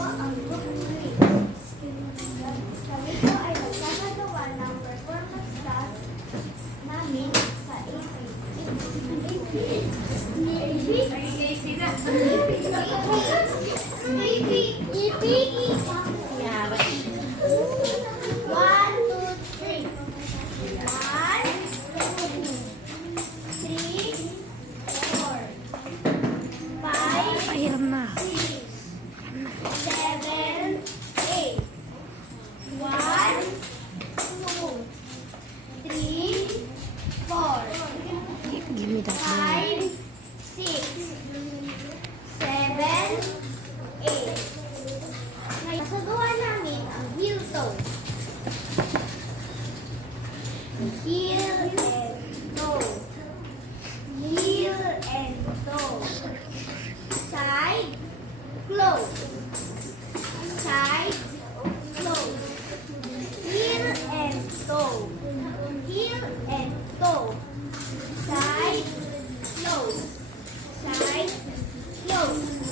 po ang Book 3. Kami po ay magkakagawa ng performance task namin sa AP. Yeah. 1, 2, 3. 1, 2, 3, 4, 5, Pahiram na. 6, 7, 8. 1, 2, 3, 4, Give me that one. 5, 6, 7, 8. Ngayon, sagawa namin ang heel toe. Heel and toe. Heel and toe. Side, close. Side, close. Heel and toe. Heel and toe. Side, close. Side, close.